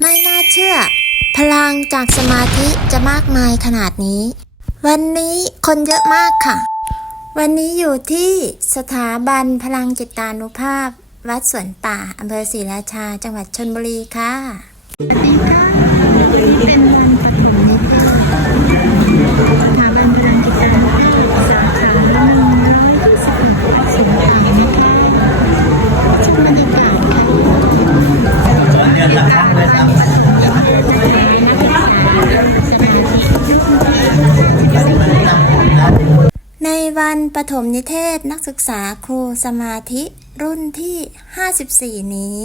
ไม่น่าเชื่อ พลังจากสมาธิจะมากมายขนาดนี้ วันนี้คนเยอะมากค่ะ วันนี้อยู่ที่สถาบันพลังจิตานุภาพ วัดสวนป่าอำเภอศรีราชา จังหวัดชนบุรีค่ะ วันปฐมนิเทศนักศึกษาครูสมาธิรุ่นที่ 54 นี้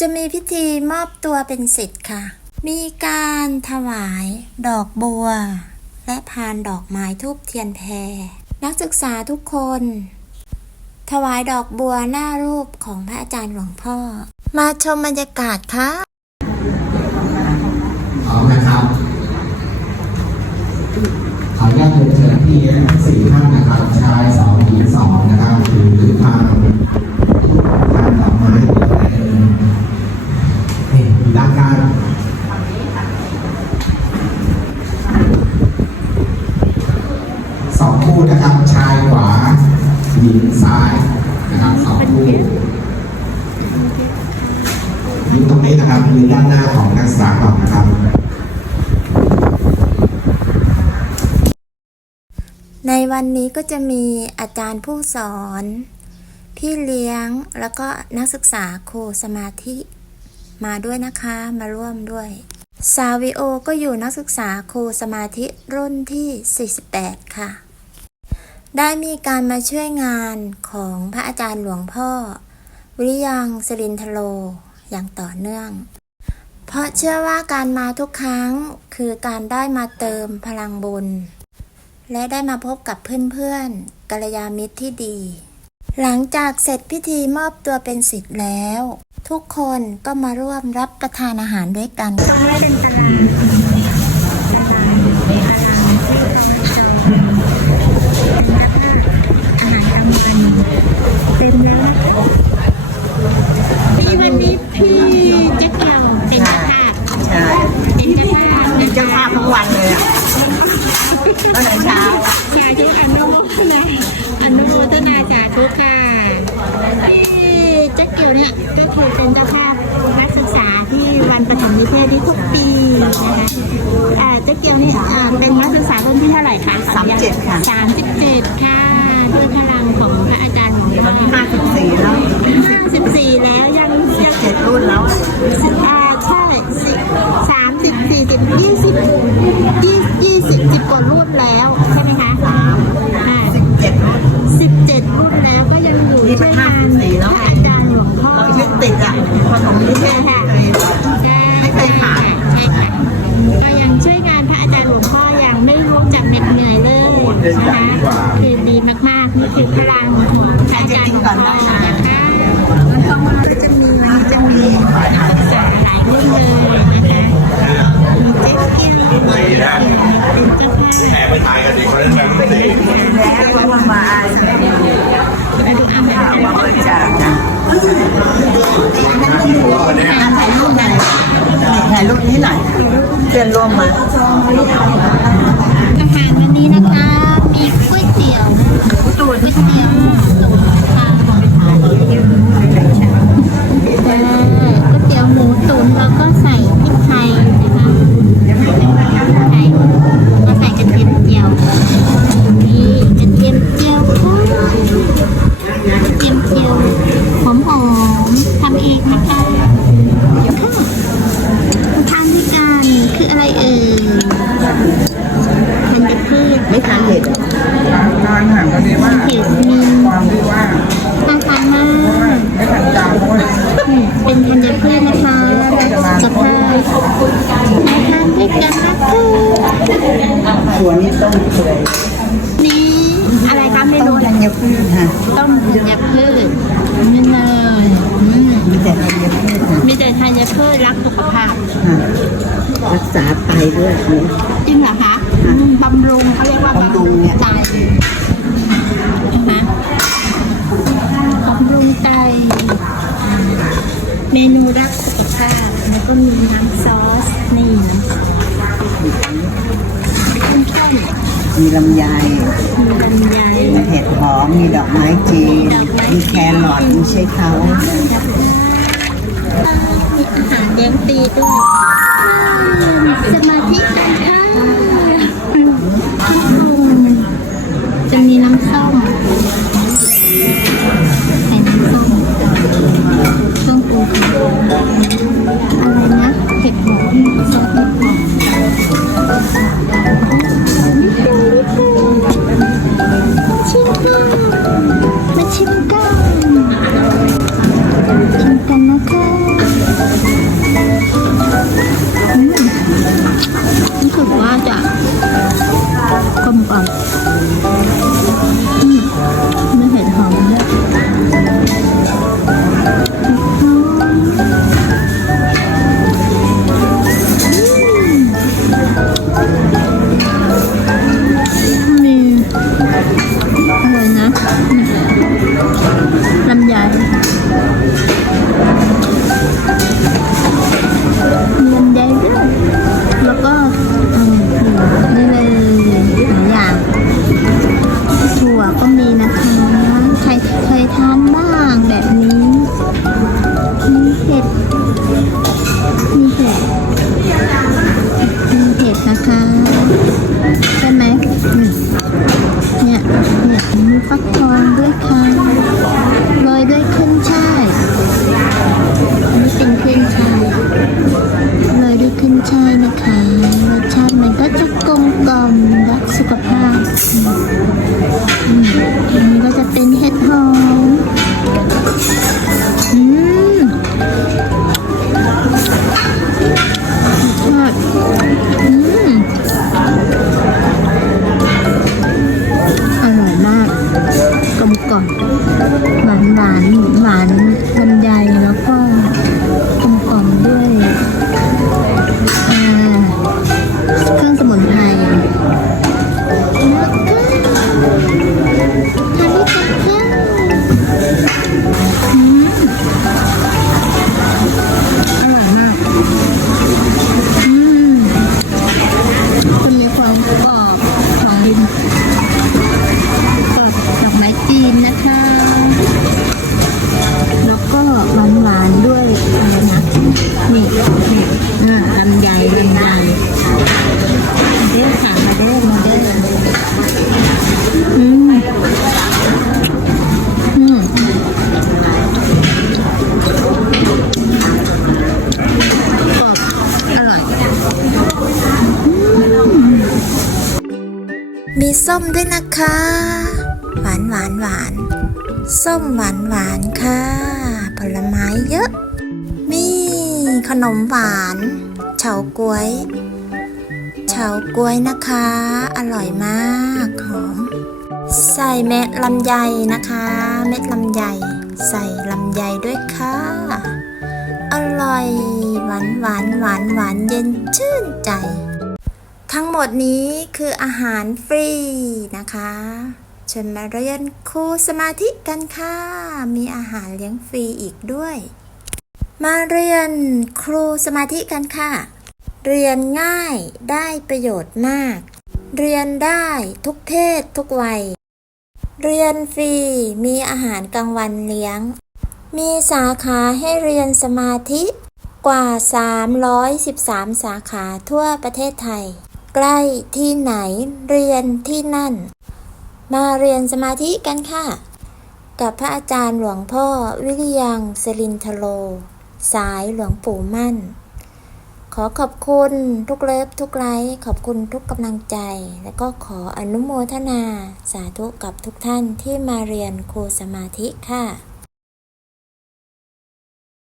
จะมีพิธีมอบตัวเป็นสิทธิ์ค่ะ มีการถวายดอกบัว และพานดอกไม้ทูบเทียนแพร นักศึกษาทุกคน ถวายดอกบัวหน้ารูปของพระอาจารย์หลวงพ่อ มาชมบรรยากาศค่ะเอานะครับขออนุญาต ยืนตรงนี้นะครับยืนด้านหน้าของนักศึกษาก่อนนะครับ ในวันนี้ก็จะมีอาจารย์ผู้สอน พี่เลี้ยงแล้วก็นักศึกษาครูสมาธิ มาด้วยนะคะมาร่วมด้วยซาวิโอก็อยู่นักศึกษาครูสมาธิรุ่นที่ 48 ค่ะ ได้มีการมาช่วยงานของพระอาจารย์หลวงพ่อ วิริยังสรินทโล อย่างต่อเนื่อง เพราะเชื่อว่าการมาทุกครั้งคือการได้มาเติมพลังบุญ และได้มาพบกับเพื่อนๆกัลยาณมิตรที่ดี หลังจากเสร็จพิธีมอบตัวเป็นสิทธิ์แล้ว ทุกคนก็มาร่วมรับประทานอาหารด้วยกัน กียวเนี่ยก็คือเป็นเจ้าภาพนักศึกษาที่วันประถมนิเทศที่ทุกปีนะคะอ่าเจ๊เกียวเนี่ยอ่าเป็นนักศึกษารุ่นที่เท่าไหร่คะสามเจ็ดค่ะสามสิบเจ็ดค่ะด้วยพลังของพระอาจารย์ของตอนเรานี้ห้าสิบสี่แล้วห้าสิบสี่ มากๆนี่อพลังของพระอาจรย์หลวงพ่อนะ ด้วยกันนะคะส่วนี้ต้มเปื่อยนี่อะไรคะเมต้นูมธัญพืชค่ะต้มธัญพืชนี่เลยอืมมีแต่ธัญพืชค่ะมีแต่ธัญพืชรักสุขภาพค่ะรักษาไตด้วยเนี่ยจริงเหรอคะบำรุงเขาเรียกว่าบำรุงเนี่ยไตนะบำรุงไตเมนูรักสุขภาพ ก็มีน้ำซอส นี่น้ำซอสมีลำไยมีลำไยมีเห็ดหอม มีดอกไม้จีน มีแครอทมีใช้เท้ามีอาหารเลี้ยงปีด้วยสมาธิ ส้มด้วยนะคะ หวานหวานหวานส้มหวานหวานค่ะ ผลไม้เยอะมีขนมหวานเฉาก๊วยเฉาก๊วยนะคะ อร่อยมากหอมใส่เม็ดลำไยนะคะ เม็ดลำไยใส่ลำไยด้วยค่ะ อร่อย หวานหวานหวานหวานเย็นชื่นใจ ทั้งหมดนี้คืออาหารฟรีนะคะเชิญมาเรียนครูสมาธิกันค่ะ มีอาหารเลี้ยงฟรีอีกด้วย มาเรียนครูสมาธิกันค่ะ เรียนง่ายได้ประโยชน์มาก เรียนได้ทุกเพศทุกวัย เรียนฟรีมีอาหารกลางวันเลี้ยง มีสาขาให้เรียนสมาธิกว่า 313 สาขาทั่วประเทศไทย ใกล้ที่ไหนเรียนที่นั่น มาเรียนสมาธิกันค่ะ กับพระอาจารย์หลวงพ่อวิริยังสรินทโล สายหลวงปู่มั่น ขอขอบคุณทุกเลิฟทุกไลค์ขอบคุณทุกกำลังใจ และก็ขออนุโมทนา สาธุกับทุกท่านที่มาเรียนครูสมาธิค่ะ